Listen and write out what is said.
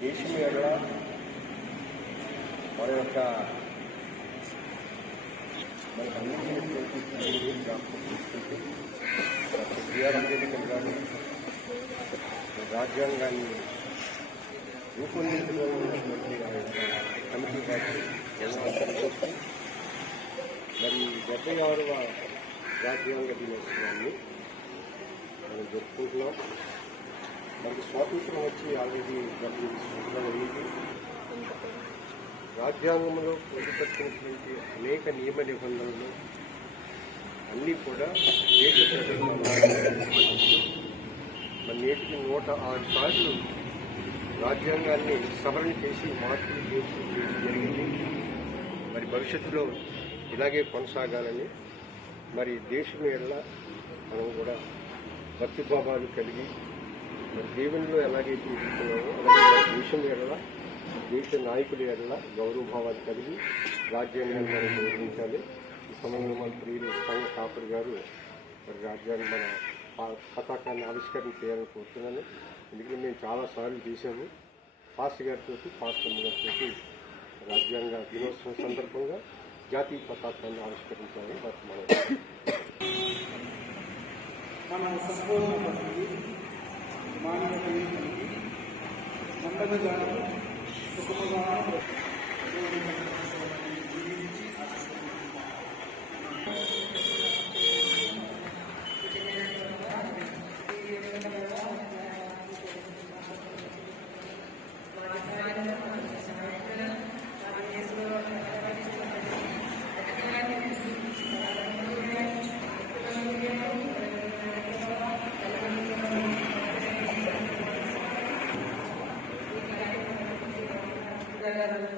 దేశం ఎడల మన యొక్క మనకు అందించినటువంటి పనులు బిఆర్ అంబేద్కర్ గారు రాజ్యాంగాన్ని రూపొందించడంలో ఉన్నటువంటి ఆ యొక్క కమిటీ గారికి మరి డెబ్బై ఆరవ రాజ్యాంగ దినోత్సవాన్ని మనం జరుపుకుంటున్నాం. మనకి స్వాతంత్రం వచ్చి ఆల్రెడీ డెబ్బై అయింది రాజ్యాంగంలో పొందుపరిచినటువంటి అనేక నియమ నిబంధనలు అన్నీ కూడా దేశ ప్రజల మన నేటికి నూట ఆరు సార్లు రాజ్యాంగాన్ని సవరణ చేసి మార్పులు చేసి జరిగింది. మరి భవిష్యత్తులో ఇలాగే కొనసాగాలని మరి దేశం ఎడల మనం కూడా భక్తిభావాలు కలిగి మరి ఎలాగైతే ఇస్తున్నామో అలాగే దేశం ఎడల దేశ నాయకుల ఎడల గౌరవభావాలు కలిగి రాజ్యాంగాన్ని మనం గౌరవించాలి. ఈ సమయంలో మన ప్రియులు సంఘ కాపరి గారు మరి రాజ్యాంగం మన పా- పతాకాన్ని ఆవిష్కరణ చేయాలని కోరుతున్నాను. ఎందుకంటే మేము చాలాసార్లు చేశాము. పాస్టర్ గారితో పాస్టర్ గారితో రాజ్యాంగ దినోత్సవం సందర్భంగా జాతీయ పతాకాన్ని ఆవిష్కరించాలని మనం నెమ్మదిగా సుఖముగా మన Amen.